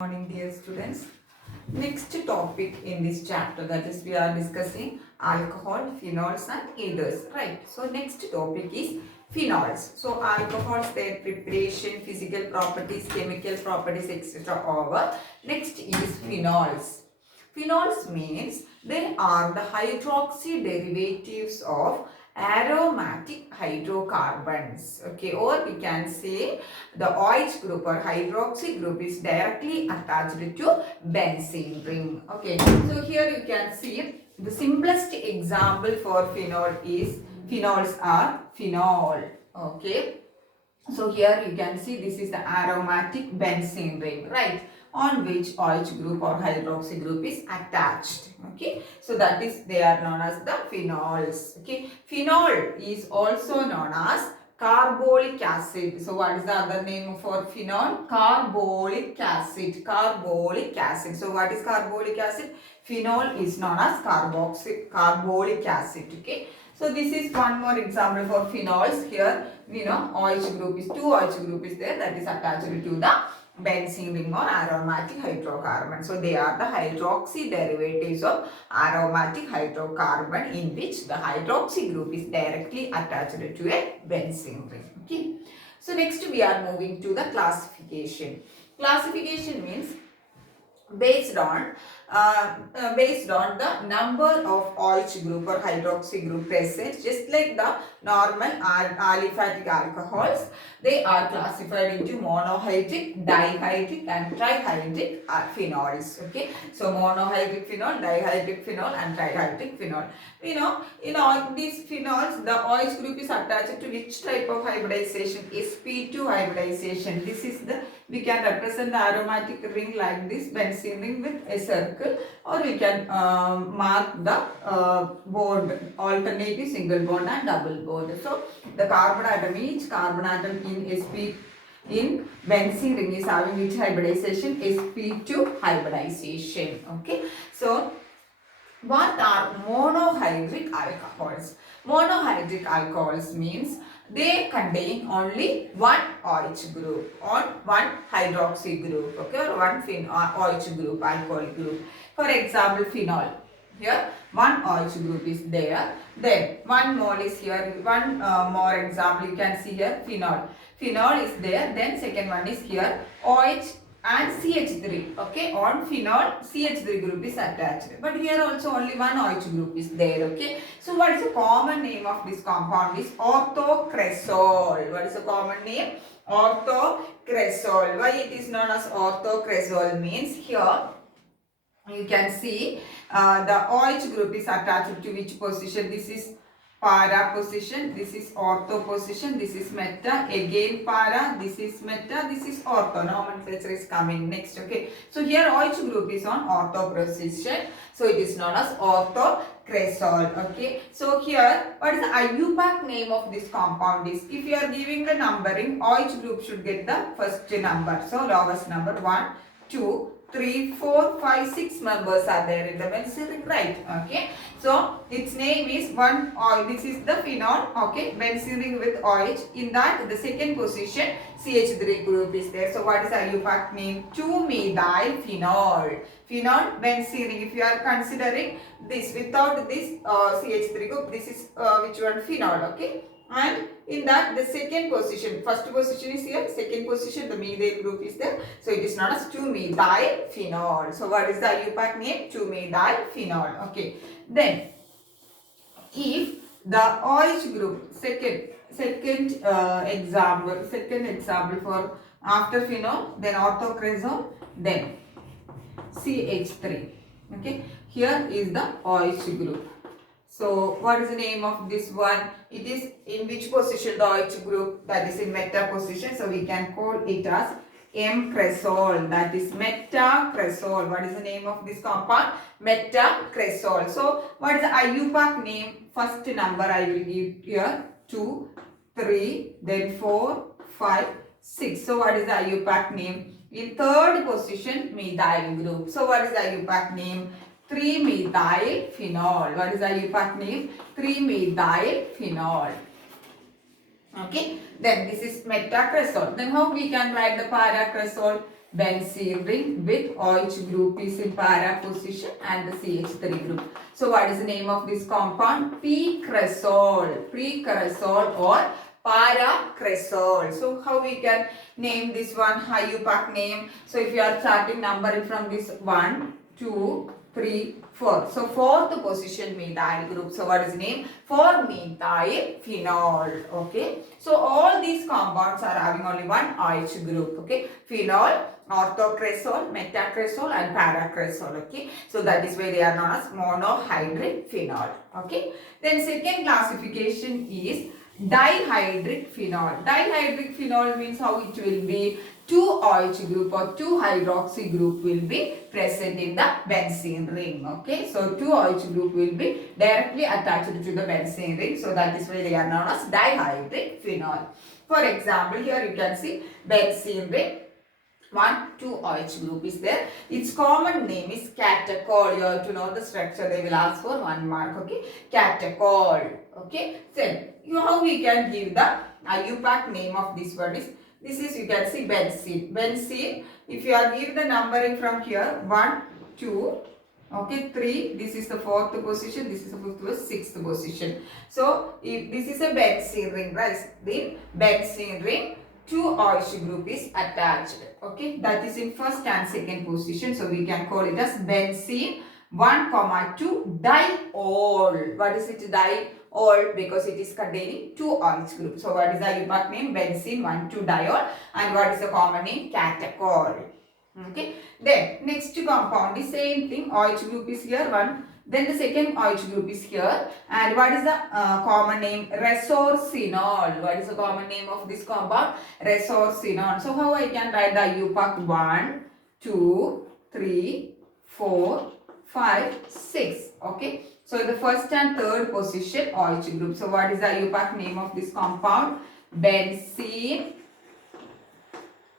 Morning, dear students. Next topic in this chapter, that is we are discussing alcohol, phenols and ethers, right? So next topic is phenols. So alcohols, their preparation, physical properties, chemical properties, etc. over. Next is phenols. Phenols means they are the hydroxy derivatives of aromatic hydrocarbons, okay, or we can say the OH group or hydroxy group is directly attached to benzene ring. Okay, so here you can see the simplest example for phenol is phenols are phenol. Okay, so here you can see this is the aromatic benzene ring, right, on which OH group or hydroxy group is attached. Okay, so that is they are known as the phenols. Okay, phenol is also known as carbolic acid. So what is the other name for phenol? Carbolic acid. Carbolic acid. So what is carbolic acid? Phenol is known as carbolic acid. Okay. So this is one more example for phenols. Here we know OH group is two OH group is there, that is attached to the benzene ring or aromatic hydrocarbon. So they are the hydroxy derivatives of aromatic hydrocarbon in which the hydroxy group is directly attached to a benzene ring. Okay. So next we are moving to the classification. Classification means based on the number of OH group or hydroxy group present, just like the normal aliphatic alcohols, they are classified into monohydric, dihydric and trihydric phenols. Okay, so monohydric phenol, dihydric phenol and trihydric phenol. We know in all these phenols the OH group is attached to which type of hybridization? sp2 hybridization. This is the, we can represent the aromatic ring like this, benzene ring with a circle, or we can mark the bond, alternative single bond and double bond. So the carbon atom, each carbon atom in benzene ring is having which hybridization? sp2 hybridization. Okay, so what are monohydric alcohols? Monohydric alcohols means they contain only one OH group or one hydroxy group, okay, or one OH group, alcohol group. For example, phenol. Here one OH group is there. Then one mole is here. One more example you can see here, phenol. Phenol is there. Then second one is here, OH and CH3. Okay, on phenol CH3 group is attached, but here also only one OH group is there. Okay, so what is the common name of this compound? Is orthocresol. What is the common name? Orthocresol. Why it is known as orthocresol means here you can see the OH group is attached to which position? This is para position, this is ortho position, this is meta, again para, this is meta, this is ortho. Nomenclature is coming next. Okay, so here OH group is on ortho position, so it is known as orthocresol. Okay, so here what is the IUPAC name of this compound is? If you are giving the numbering, OH group should get the first number, so lowest number 1, 2, 3, 4, 5, 6 members are there in the benzene ring, right? Okay, so its name is one OH. This is the phenol. Okay, benzene ring with OH. In that the second position CH3 group is there. So what is IUPAC name? 2-methyl phenol. Phenol benzene ring. If you are considering this without this CH3 group, this is which one? Phenol. Okay. And in that the second position, first position is here, second position the methyl group is there, so it is known as 2-methyl phenol. So what is the IUPAC name? 2-methyl phenol. Okay, then if the OH group, second example for after phenol, then orthocresol, then CH3. Okay, here is the OH group. So what is the name of this one? It is in which position? The OH group, that is in meta position. So we can call it as M-cresol. That is metacresol. What is the name of this compound? Metacresol. So what is the IUPAC name? First number I will give here 2, 3, then 4, 5, 6. So what is the IUPAC name? In third position methyl group. So what is the IUPAC name? 3-methyl phenol. What is the IUPAC name? 3-methyl phenol. Okay, then this is metacresol. Then how we can write the paracresol? benzene ring with OH group is in para position and the CH3 group. So what is the name of this compound? P-cresol. Pre-cresol or para-cresol. So how we can name this one? IUPAC name. So if you are starting numbering from this 1, 2, 3, 4. So fourth position methyl group. So what is the name? 4-methyl phenol. Okay. So all these compounds are having only one OH group. Okay. Phenol, orthocresol, metacresol and paracresol. Okay. So that is why they are known as monohydric phenol. Okay. Then second classification is dihydric phenol. Dihydric phenol means how it will be? 2 OH group or 2 hydroxy group will be present in the benzene ring. Okay, so 2 OH group will be directly attached to the benzene ring. So that is why they are known as dihydric phenol. For example, here you can see benzene ring. 1, 2 OH group is there. Its common name is catechol. You have to know the structure. They will ask for 1 mark. Okay, catechol. Okay, then how we can give the IUPAC name of this one is, this is, you can see benzene. Benzene, if you are give the numbering from here, 1, 2, okay, 3, this is the 4th position, this is the 5th position, 6th position. So, if this is a benzene ring, right? Then benzene ring, 2 OH group is attached. Okay, that is in first and second position. So, we can call it as benzene 1, 2 diol. What is it? Diol, because it is containing 2 OH groups. So what is the IUPAC name? Benzene 1,2-diol. And what is the common name? Catechol. Okay. Then next compound is same thing. OH group is here 1. Then the second OH group is here. And what is the common name? Resorcinol. What is the common name of this compound? Resorcinol. So how I can write the IUPAC? 1, 2, 3, 4, 5, 6. Okay. So in the first and third position OH group. So what is the IUPAC name of this compound? Benzene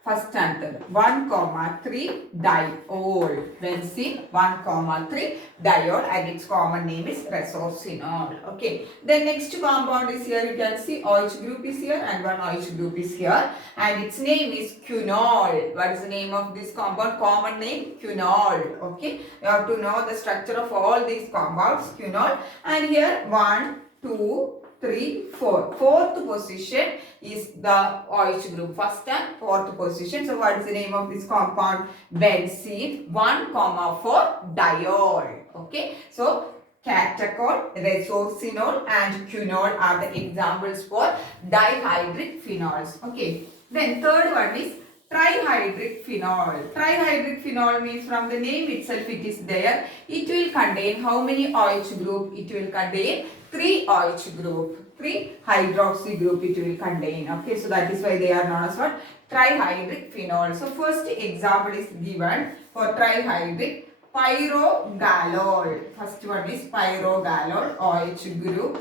first and third 1,3 diol. Benzene 1,3 diol and its common name is resorcinol. Okay. The next compound is here. You can see OH group is here and one OH group is here and its name is quinol. What is the name of this compound? Common name quinol. Okay. You have to know the structure of all these compounds. Quinol, and here 1, 2, 3, 4. Fourth position is the OH group. First and fourth position. So what is the name of this compound? Benzene 1,4 diol. Okay. So catechol, resorcinol and quinol are the examples for dihydric phenols. Okay. Then third one is trihydric phenol. Trihydric phenol means from the name itself it is there. It will contain how many OH group? It will contain 3 OH group. 3 hydroxy group it will contain. Okay, so that is why they are known as what? Trihydric phenol. So first example is given for trihydric. Pyrogalol. First one is pyrogalol, OH group.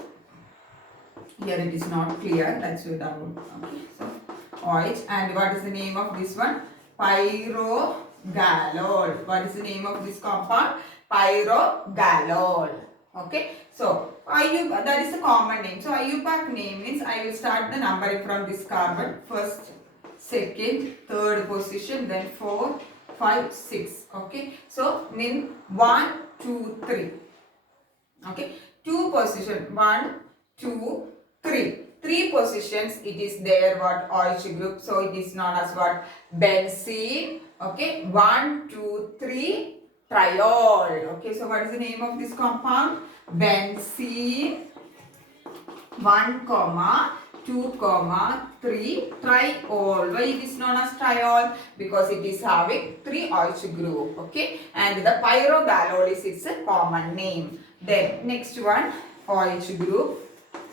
Here it is not clear. That's your down. Okay, so OH, and what is the name of this one? Pyrogalol. What is the name of this compound? Pyrogalol. Okay, so that is the common name. So IUPAC name means I will start the numbering from this carbon. First, second, third position, then 4, 5, 6. Okay, so mean 1, 2, 3. Okay, 2 position 1, 2, 3. 3 positions it is there what OH group, so it is known as what? Benzene. Okay, 1, 2, 3 triol. Okay, so what is the name of this compound? Benzene 1, 2, 3 triol. Why it is known as triol? Because it is having 3 OH group. Okay, and the pyrogalol is its a common name. Then next one, OH group,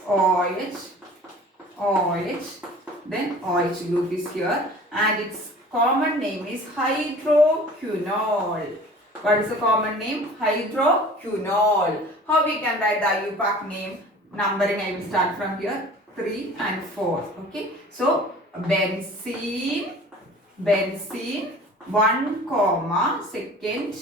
OH, then OH group is here and its common name is hydroquinol. What is the common name? Hydroquinol. How we can write the IUPAC name? Numbering I will start from here 3 and 4. Okay, so benzene 1, second,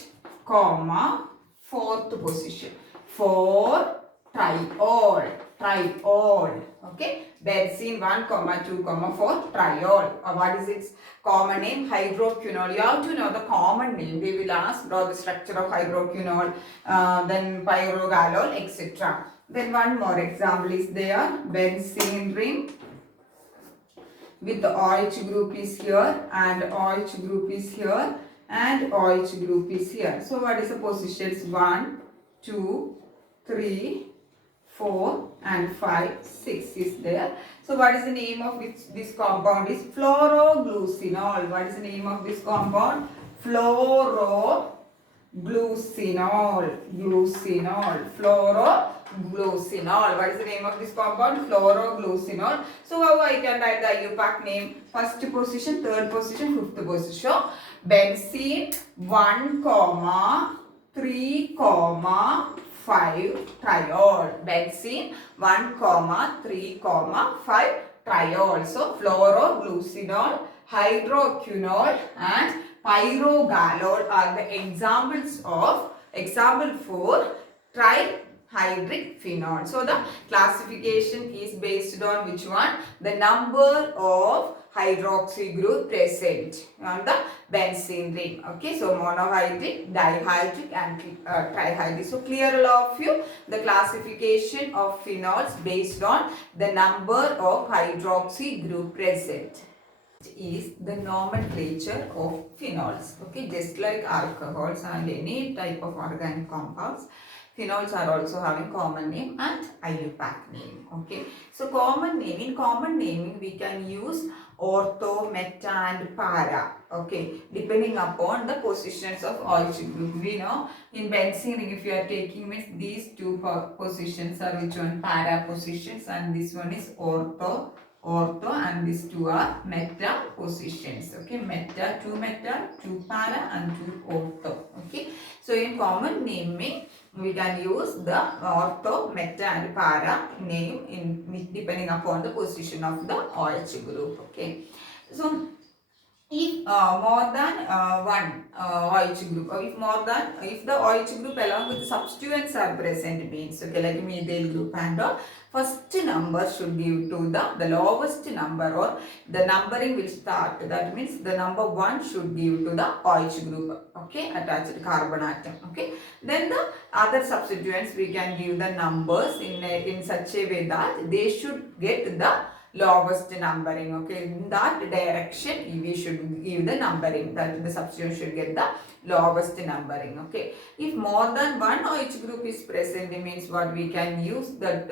4th position. 4, triol, triol. Okay, benzene 1, 2, 4, triol. What is its common name? Hydroquinol. You have to know the common name. They will ask draw the structure of hydroquinol, then pyrogalol, etc. Then one more example is there. Benzene ring with the OH group is here and OH group is here and OH group is here. So what is the positions? 1, 2, 3, 4 and 5, 6 is there. So what is the name of this compound? Is fluoroglucinol. What is the name of this compound? Fluoroglucinol. Glucinol. Fluoroglucinol. What is the name of this compound? Fluoroglucinol. So how I can write the IUPAC name? First position, third position, fifth position. Benzene 1, 3, 5 triol. Benzene 1, 3, 5 triol. So fluoroglucinol, hydroquinol and pyrogalol are the examples of example for trihydric phenol. So the classification is based on which one? The number of hydroxy group present on the benzene ring. Okay, so monohydric, dihydric and trihydric. So clear all of you the classification of phenols based on the number of hydroxy group present is the nomenclature of phenols. Okay, just like alcohols and any type of organic compounds, phenols are also having common name and IUPAC name. Okay, so common name, in common naming we can use ortho, meta and para. Okay, depending upon the positions of OH group. We know in benzene if you are taking means these two positions are which one? Para positions, and this one is ortho and these two are meta positions. Okay, meta, 2 para and 2 ortho. Okay, so in common naming we can use the ortho, meta and para name in depending upon the position of the OH group. Okay, so if more than one OH group, or if the OH group along with the substituents are present means, okay, like methyl group and all, first number should give to the lowest number, or the numbering will start. That means the number 1 should give to the OH group, okay, attached carbon atom. Okay, then the other substituents we can give the numbers in such a way that they should get the lowest numbering. Okay, in that direction we should give the numbering, that the substituent should get the lowest numbering. Okay, if more than one OH group is present, it means what we can use the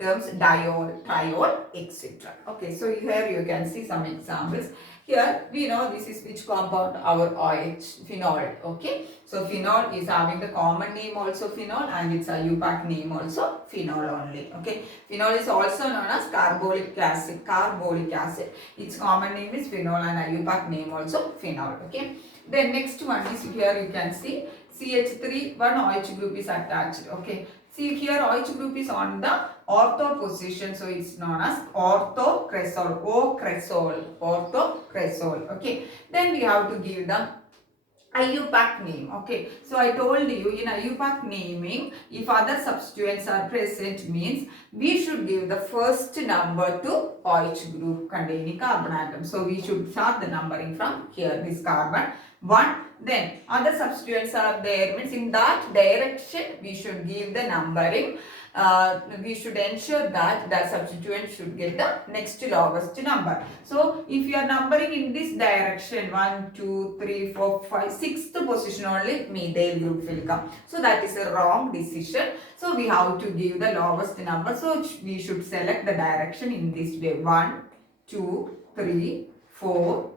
terms diol, triol, etc. Okay, so here you can see some examples. Here we know this is which compound, our OH, phenol. Okay, so phenol is having the common name also phenol and its IUPAC name also phenol only. Okay, phenol is also known as carbolic acid. Carbolic acid, its common name is phenol and IUPAC name also phenol. Okay, then next one is here you can see CH3, one OH group is attached. Okay, see here OH group is on the ortho position, so it's known as orthocresol, orthocresol. Okay, then we have to give the IUPAC name. Okay, so I told you in IUPAC naming, if other substituents are present means we should give the first number to OH group containing carbon atom. So we should start the numbering from here, this carbon 1. Then other substituents are there means in that direction we should give the numbering. We should ensure that the substituent should get the next lowest number. So if you are numbering in this direction 1, 2, 3, 4, 5, 6th position only methyl group will come. So that is a wrong decision. So we have to give the lowest number. So we should select the direction in this way: 1, 2, 3, 4,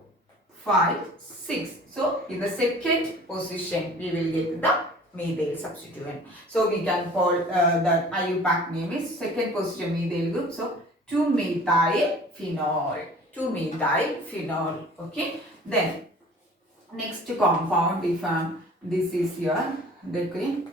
5, 6. So in the second position we will get the methyl substituent. So we can call the IUPAC name is second position methyl group. So 2-methyl phenol. 2-methyl phenol. Okay. Then next compound, if this is here, okay.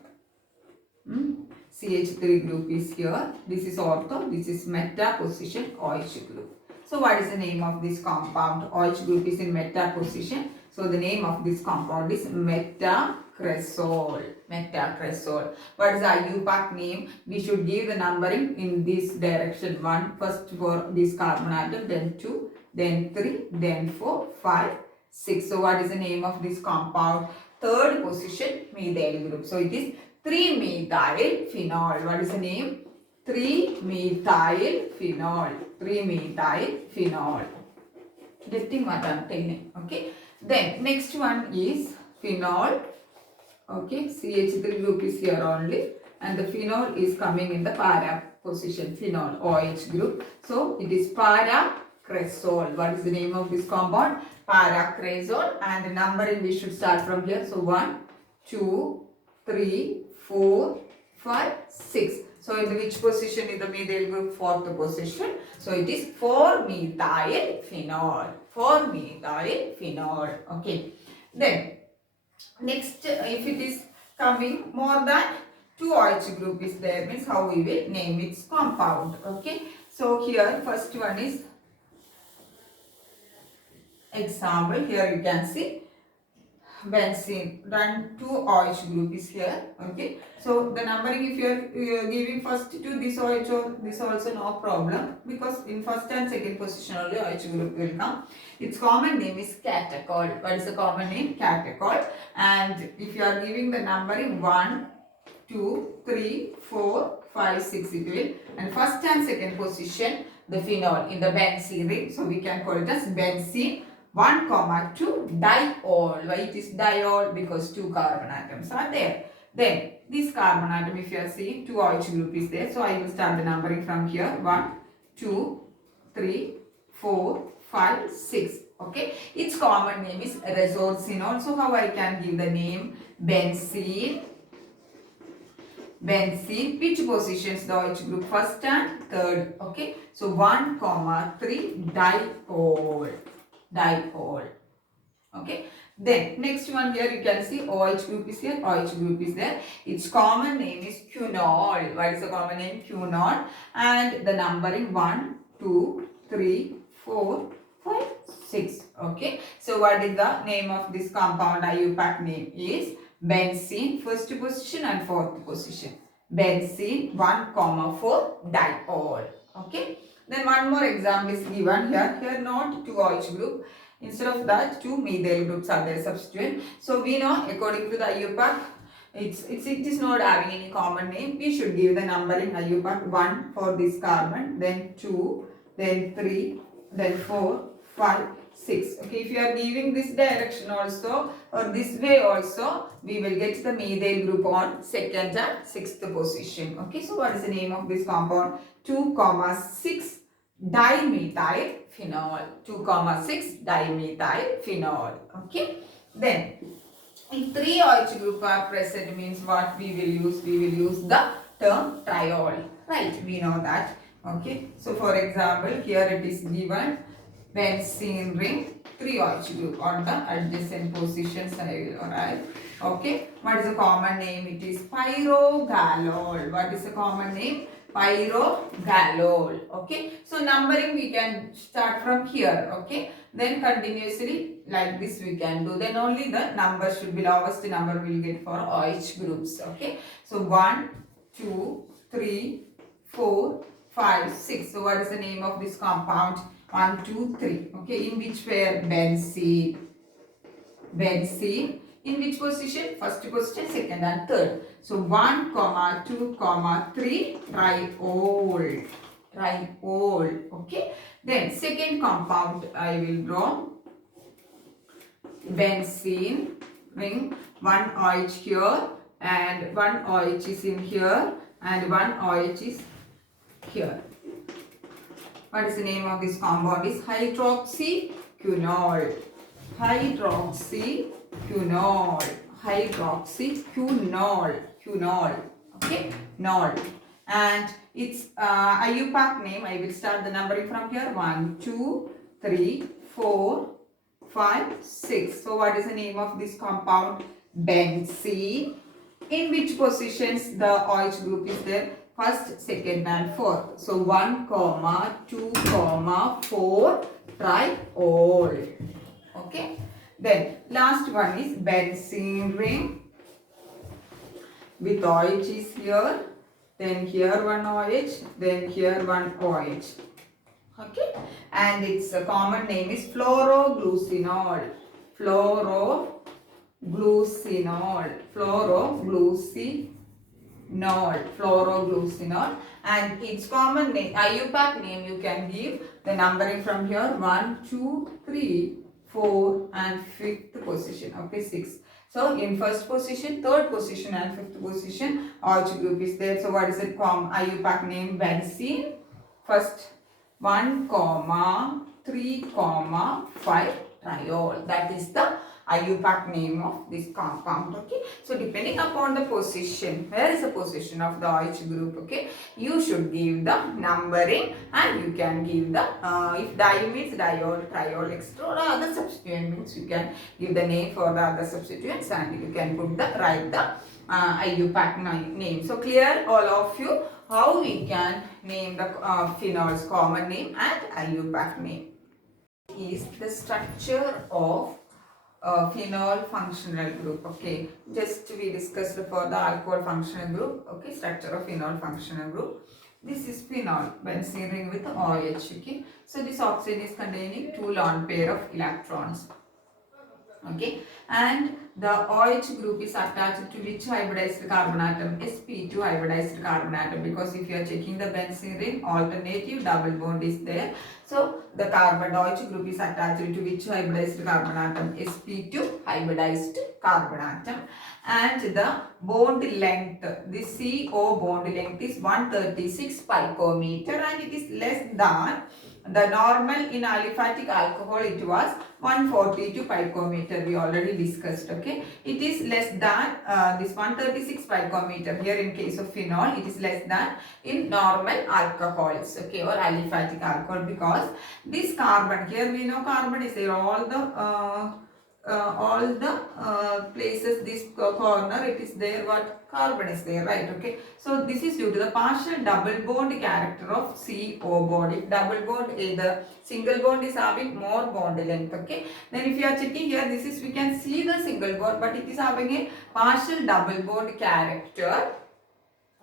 CH3 group is here. This is ortho. This is meta position OH group. So what is the name of this compound? OH group is in meta position. So the name of this compound is metacresol. Metacresol. What is the IUPAC name? We should give the numbering in this direction. 1 first for this carbon atom, then 2, then 3, then 4, 5, 6. So what is the name of this compound? Third position, methyl group. So it is 3-methyl phenol. What is the name? 3-methyl phenol. 3-methyl phenol. Getting what I am telling. Okay. Then next one is phenol. Okay. CH3 group is here only. And the phenol is coming in the para position. Phenol, OH group. So it is paracresol. What is the name of this compound? Paracresol. And the numbering we should start from here. So 1, 2, 3, 4, 5, 6. So in which position is the methyl group? Fourth position. So it is 4-methyl phenol. 4-methyl phenol. Okay. Then next, if it is coming more than 2 OH group is there, means how we will name its compound. Okay. So here first one is example. Here you can see benzene. Then 2 OH group is here. Okay. So the numbering, if you are giving first to this OH or this also, no problem, because in first and second position only OH group will come. Its common name is catechol. What is the common name? Catechol. And if you are giving the numbering 1, 2, 3, 4, 5, 6 it will. And first and second position the phenol in the benzene ring. So we can call it as benzene 1, 2 diol. Why it is diol? Because 2 carbon atoms are there. Then this carbon atom, if you are seeing 2 OH group is there. So I will start the numbering from here. 1, 2, 3, 4, 5, 6. Okay. Its common name is resorcinol. So how I can give the name? Benzene. Benzene. Which positions the OH group? First and third. Okay. So 1, 3 diol. Diol. Okay. Then next one here you can see OH group is here, OH group is there. Its common name is quinol. What is the common name? Quinol. And the numbering 1, 2, 3, 4, 5, 6. Okay. So what is the name of this compound? IUPAC name is benzene, first position and fourth position. Benzene 1, 4 diol. Okay. Then one more example is given here. Here not 2 OH group. Instead of that, 2 methyl groups are there substituent. So we know according to the IUPAC, it is not having any common name. We should give the number in IUPAC 1 for this carbon, then 2, then 3, then 4, 5, 6. Okay, if you are giving this direction also or this way also, we will get the methyl group on second and sixth position. Okay, so what is the name of this compound? 2, 6 dimethyl phenol. 2, 6 dimethyl phenol. Okay. Then if 3 OH group are present, means what we will use? We will use the term triol. Right. We know that. Okay. So for example, here it is given benzene ring 3 OH group on the adjacent positions I will write. Okay. What is the common name? It is pyrogalol. What is the common name? Pyrogalol. Okay. So numbering we can start from here. Okay. Then continuously like this we can do. Then only the number should be lowest number we will get for OH groups. Okay. So 1, 2, 3, 4, 5, 6. So what is the name of this compound? 1, 2, 3. Okay. In which pair? Benzene. Benzene. In which position? First position, second and third. So 1, 2, 3 triol. Triol. Okay. Then second compound I will draw. Benzene ring. 1 OH here and 1 OH is in here and 1 OH is here. What is the name of this compound? Is hydroxyquinol. Hydroxyquinol. Hydroxyquinol. Quinol. Okay. Nol. And its IUPAC name, I will start the numbering from here. 1, 2, 3, 4, 5, 6. So what is the name of this compound? Benzene. In which positions the OH group is there? First, second and fourth. So 1, 2, 4 triol. Okay. Then last one is benzene ring with OH is here. Then here one OH, then here one OH. Okay, and its common name is fluoroglucinol. Fluoroglucinol, and its common name, IUPAC name, you can give the numbering from here 1, 2, 3, 4 and 5th position. Okay, 6. So in first position, third position and 5th position, OH group is there. So what is it? IUPAC name benzene. First 1, 3, 5 triol. That is the IUPAC name of this compound. Okay, so depending upon the position, where is the position of the OH group, okay, you should give the numbering, and you can give the if di means diol, triol, extra, or other substituent means you can give the name for the other substituents, and you can put the write the IUPAC name. So clear all of you how we can name the phenols common name and IUPAC name. Is the structure of phenol functional group. Okay, just we discussed for the alcohol functional group. Okay, structure of phenol functional group. This is phenol, benzene ring with OH. Okay, so this oxygen is containing 2 lone pair of electrons. Okay, and the OH group is attached to which hybridized carbon atom? sp2 hybridized carbon atom, because if you are checking the benzene ring, alternative double bond is there. So the OH group is attached to which hybridized carbon atom? sp2 hybridized carbon atom, and the bond length, the CO bond length is 136 picometer, and it is less than the normal in aliphatic alcohol. It was 142 picometer. We already discussed. Okay, it is less than this 136 picometer. Here in case of phenol, it is less than in normal alcohols. Okay, or aliphatic alcohol, because this carbon, here we know carbon is there. All the places, this corner, it is there what carbon is there, right? Okay, so this is due to the partial double bond character of CO bond. If double bond, the single bond is having more bond length. Okay, then if you are checking here, this is, we can see the single bond, but it is having a partial double bond character.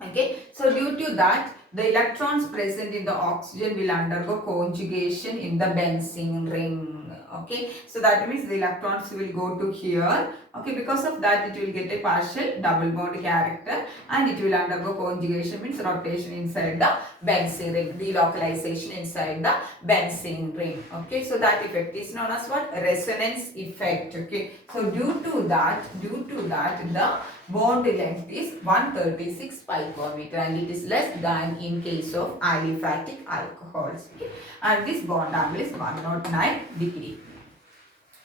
Okay, so due to that, the electrons present in the oxygen will undergo conjugation in the benzene ring. Okay, so that means the electrons will go to here. Okay, because of that it will get a partial double bond character, and it will undergo conjugation, means rotation inside the benzene ring, delocalization inside the benzene ring. Okay, so that effect is known as what? Resonance effect. Okay, so due to that the bond length is 136 picometer, and it is less than in case of aliphatic alcohols. Okay, and this bond angle is 109 degree.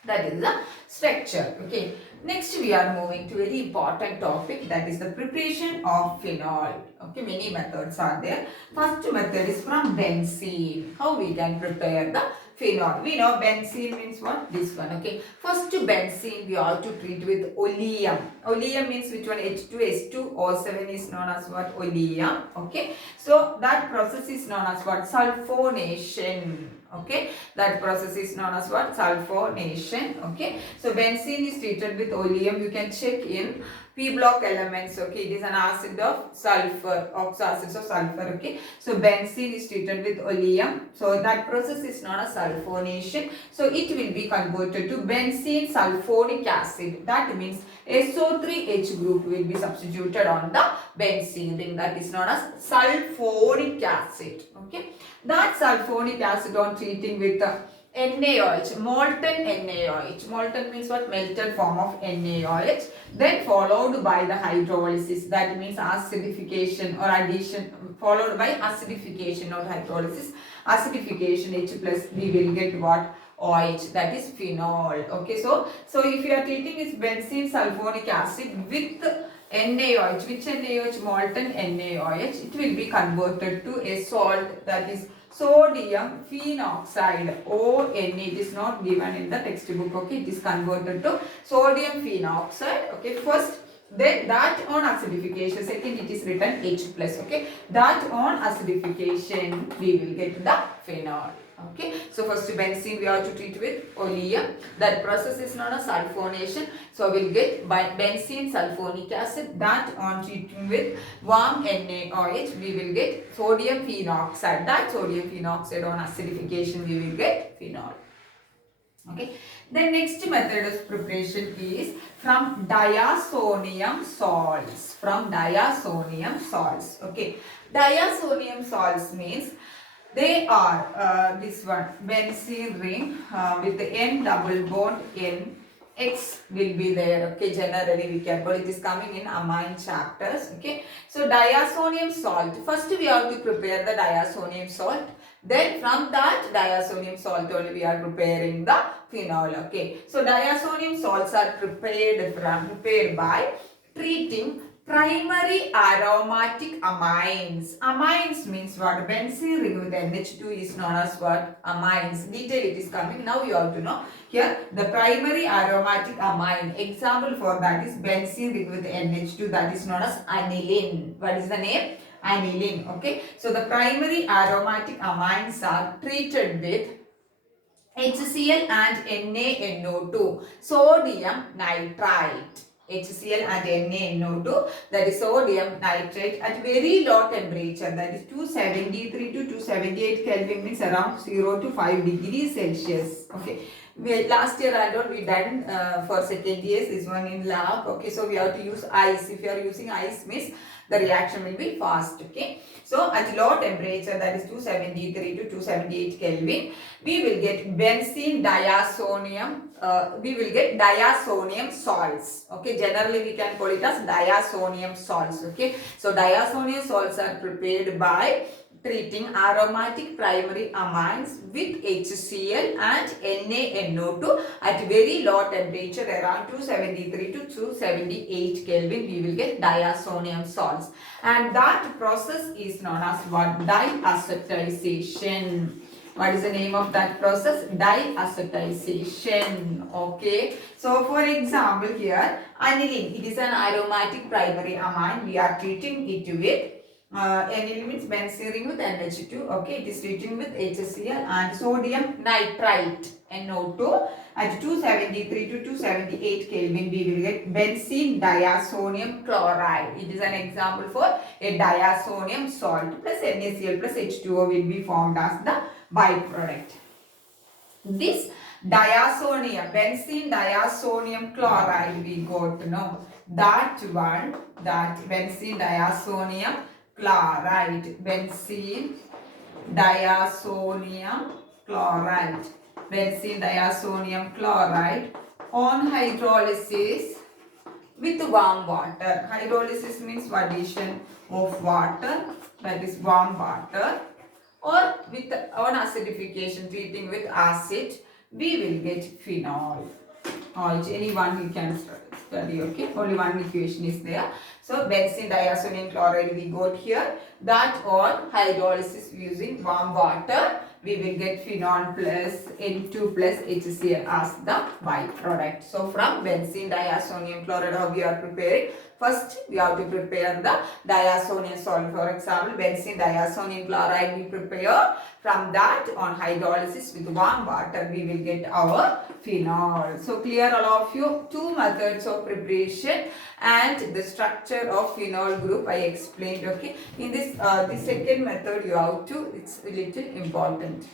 That is the structure. Okay, next we are moving to a very important topic, that is the preparation of phenol. Okay, many methods are there. First method is from benzene. How we can prepare the phenol? We know benzene means what? This one. Okay, first to benzene we have to treat with oleum. Oleum means which one? H2S2O7 is known as what? Oleum. Okay, so that process is known as what? Sulfonation. Okay, that process is known as what? Sulfonation. Okay, so benzene is treated with oleum. You can check in P block elements. Okay, it is an acid of sulfur, oxoacids of sulfur. Okay, so benzene is treated with oleum. So that process is known as sulfonation. So it will be converted to benzene sulfonic acid. That means SO3H group will be substituted on the benzene ring. That is known as sulfonic acid. Okay, that sulfonic acid on treating with NaOH, molten NaOH. Molten means what? Melted form of NaOH. Then followed by the hydrolysis. That means acidification or addition, followed by acidification or hydrolysis. Acidification H plus, we will get what? OH, that is phenol. Okay, so if you are treating this benzene sulfonic acid with NaOH, which NaOH? Molten NaOH, it will be converted to a salt, that is sodium phenoxide, ONe. It is not given in the textbook. Okay, it is converted to sodium phenoxide. Okay, first, then that on acidification, second it is written H plus. Okay, that on acidification we will get the phenol. Okay, so first benzene we have to treat with oleum. That process is known as sulfonation. So we'll get benzene sulfonic acid. That on treating with warm NaOH we will get sodium phenoxide. That sodium phenoxide on acidification we will get phenol. Okay, the next method of preparation is from diazonium salts. From diazonium salts. Okay, diazonium salts means they are this one benzene ring with the N double bond N. X will be there. Okay, generally we can call it is coming in amine chapters. Okay, so diazonium salt. First we have to prepare the diazonium salt. Then from that diazonium salt only we are preparing the phenol. Okay, so diazonium salts are prepared by treating primary aromatic amines. Amines means what? Benzene ring with NH2 is known as what? Amines. Detail it is coming. Now you have to know. Here the primary aromatic amine. Example for that is benzene ring with NH2, that is known as aniline. What is the name? Aniline. Okay. So the primary aromatic amines are treated with HCl and NaNO2, sodium nitrite. HCl and NaNO2, that is sodium nitrate at very low temperature, that is 273 to 278 Kelvin, means around 0 to 5 degrees Celsius. Okay. Last year I don't we done for second years this one in lab. Okay, so we have to use ice. If you are using ice means the reaction will be fast. Okay, so at low temperature, that is 273 to 278 Kelvin, we will get benzene diazonium. We will get diazonium salts. Okay, generally we can call it as diazonium salts. Okay, so diazonium salts are prepared by treating aromatic primary amines with HCl and NaNO2 at very low temperature around 273 to 278 Kelvin. We will get diazonium salts, and that process is known as what? Diacetization. What is the name of that process? Diacetization. Okay. So for example here, aniline, it is an aromatic primary amine. We are treating it with aniline means benzene ring with NH2. Okay, it is treating with HCl and sodium nitrite NO2 at 273 to 278 Kelvin. We will get benzene diazonium chloride. It is an example for a diazonium salt plus NaCl plus H2O will be formed as the byproduct. This diazonium, benzene diazonium chloride, we got to know that one, that benzene diazonium chloride, benzene diazonium chloride, benzene diazonium chloride on hydrolysis with warm water. Hydrolysis means addition of water, that is warm water, or with on acidification, treating with acid, we will get phenol. Any one you can study. Okay, only one equation is there. So benzene diazonium chloride we got here, that on hydrolysis using warm water we will get phenol plus N2 plus HCl as the byproduct. So from benzene diazonium chloride, how we are preparing? First, we have to prepare the diazonium salt. For example, benzene diazonium chloride we prepare. From that, on hydrolysis with warm water, we will get our phenol. So clear all of you? Two methods of preparation and the structure of phenol group I explained. Okay. In this, the second method you have to, it's a little important.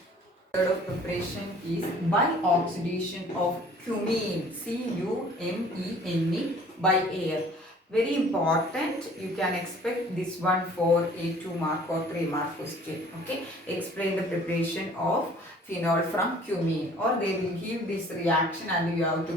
Method of preparation is by oxidation of cumene, CUMENE, by air. Very important. You can expect this one for a 2 mark or 3 mark question. Okay. Explain the preparation of phenol from cumene, or they will give this reaction and you have to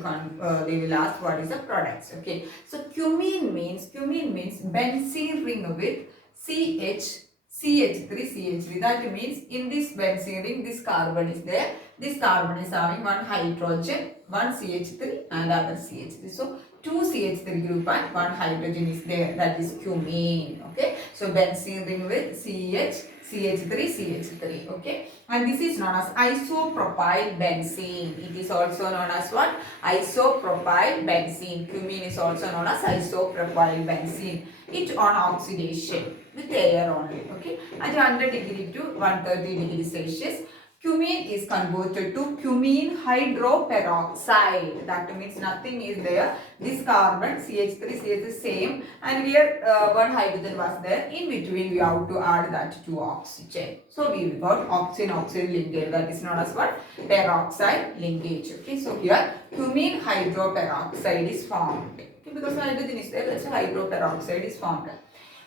they will ask what is the products. Okay. So cumene means benzene ring with CH3. That means in this benzene ring, this carbon is there. This carbon is having one hydrogen, one CH3 and other CH3. So 2 CH3 group and 1 hydrogen is there. That is cumene. Okay. So benzene ring with CH3. Okay. And this is known as isopropyl benzene. It is also known as what? Isopropyl benzene. Cumene is also known as isopropyl benzene. It on oxidation with air only. Okay. At 100 degree to 130 degree Celsius, Cumene is converted to cumene hydroperoxide. That means nothing is there. This carbon CH3 CH is same, and here one hydrogen was there. In between we have to add that two oxygen. So we got oxygen-oxygen linkage. That is known as what? Peroxide linkage. Okay. So here cumene hydroperoxide is formed. Okay, because hydrogen is there, that's why hydroperoxide is formed.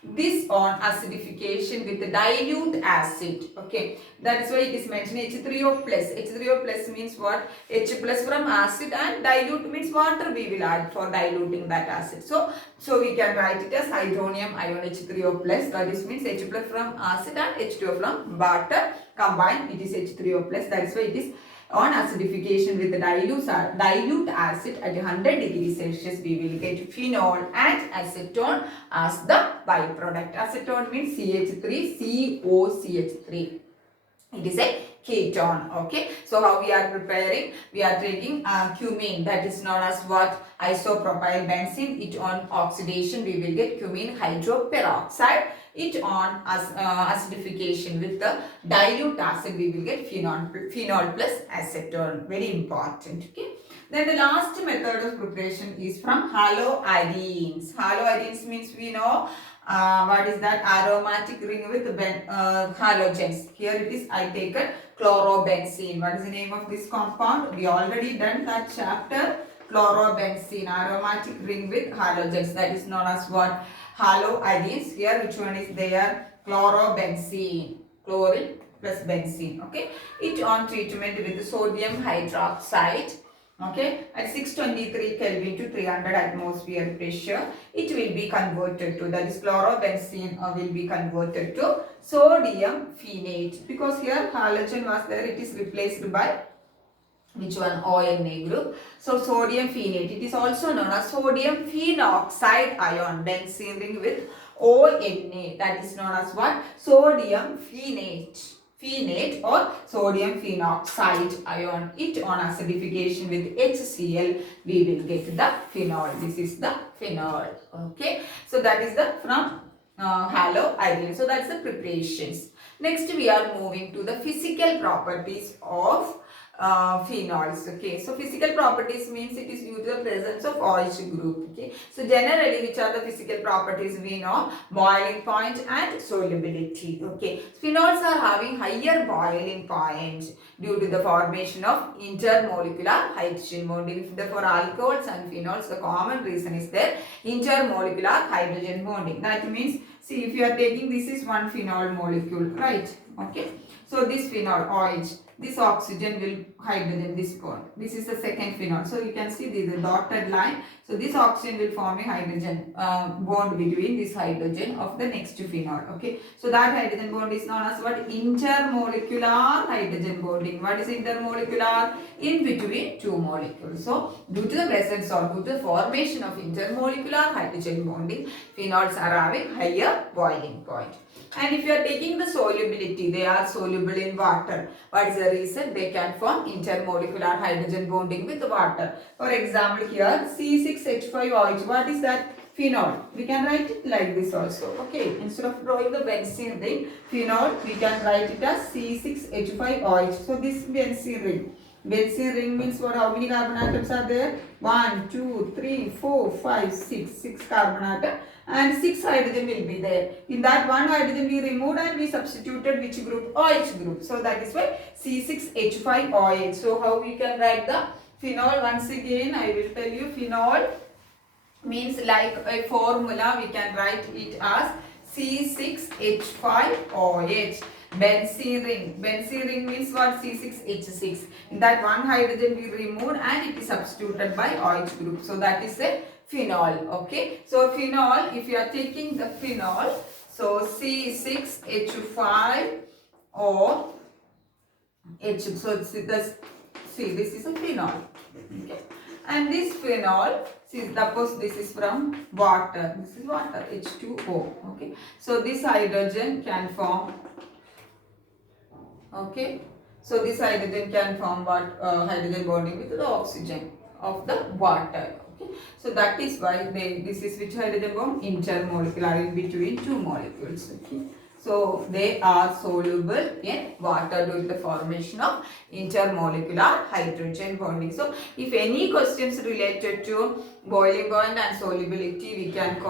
This on acidification with the dilute acid. Okay, that is why it is mentioned H3O plus. H3O plus means what? H plus from acid, and dilute means water we will add for diluting that acid. So we can write it as hydronium ion H3O plus. That is means H plus from acid and H2O from water combined. It is H3O plus. That is why it is on acidification with the dilute acid at 100 degrees Celsius, we will get phenol and acetone as the byproduct. Acetone means CH3COCH3. It is a ketone. Okay. So how we are preparing? We are taking cumene, that is known as what? Isopropyl benzene. It on oxidation we will get cumene hydroperoxide. It on acidification with the dilute acid we will get phenol plus acetone. Very important. Okay. Then the last method of preparation is from haloarenes. Haloarenes means we know what is that? Aromatic ring with halogens. Here it is, I taken chlorobenzene. What is the name of this compound? We already done that chapter. Chlorobenzene, aromatic ring with halogens. That is known as what? Haloarenes. Here which one is there? Chlorobenzene. Chlorine plus benzene. Okay. It on treatment with sodium hydroxide. Okay, at 623 Kelvin to 300 atmosphere pressure, it will be converted to, that is chlorobenzene will be converted to sodium phenate. Because here halogen was there, it is replaced by which one? ONA group. So sodium phenate, it is also known as sodium phenoxide ion, benzene ring with ONA, that is known as what? Sodium phenate or sodium phenoxide ion. It on acidification with HCl we will get the phenol. This is the phenol. Okay, so that is the from haloarene. So that's the preparations. Next we are moving to the physical properties of phenols. Okay, so physical properties means it is due to the presence of OH group. Okay, so generally which are the physical properties we know? Boiling point and solubility. Okay, phenols are having higher boiling point due to the formation of intermolecular hydrogen bonding. For alcohols and phenols, the common reason is their intermolecular hydrogen bonding. That means, see, if you are taking, this is one phenol molecule, right? Okay, so this phenol OH, this oxygen will hydrogen this bond. This is the second phenol. So you can see the dotted line. So this oxygen will form a hydrogen bond between this hydrogen of the next phenol. Okay. So that hydrogen bond is known as what? Intermolecular hydrogen bonding. What is intermolecular? In between two molecules. So due to the presence or due to the formation of intermolecular hydrogen bonding, phenols are having higher boiling point. And if you are taking the solubility, they are soluble in water. What is the reason? They can form intermolecular hydrogen bonding with water. For example, here C6H5OH. What is that? Phenol. We can write it like this also. Okay. Instead of drawing the benzene ring, phenol, we can write it as C6H5OH. So this benzene ring. Benzene ring means what? How many carbon atoms are there? 1, 2, 3, 4, 5, 6. 6 carbon atoms. And 6 hydrogen will be there. In that one hydrogen we removed and we substituted which group? OH group. So that is why C6H5OH. So how we can write the phenol? Once again I will tell you. Phenol means like a formula, we can write it as C6H5OH. Benzene ring. Benzene ring means what? C6H6. In that one hydrogen we removed and it is substituted by OH group. So that is a phenol. Okay, so phenol, if you are taking the phenol, so C6H5 or H, so see this is a phenol. Okay, and this phenol, see, suppose this is from water, this is water, H2O. Okay, so this hydrogen can form, okay, so this hydrogen can form what? Hydrogen bonding with the oxygen of the water. Okay. So that is why this is which hydrogen bond? Intermolecular, in between two molecules. Okay. So they are soluble in water due to the formation of intermolecular hydrogen bonding. So if any questions related to boiling point and solubility, we can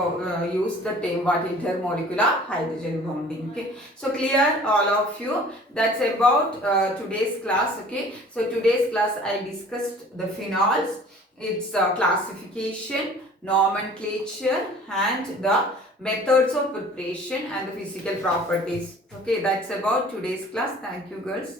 use the term what intermolecular hydrogen bonding. Okay, so clear all of you. That's about today's class. Okay, so today's class I discussed the phenols, its classification, nomenclature, and the methods of preparation and the physical properties. Okay, that's about today's class. Thank you, girls.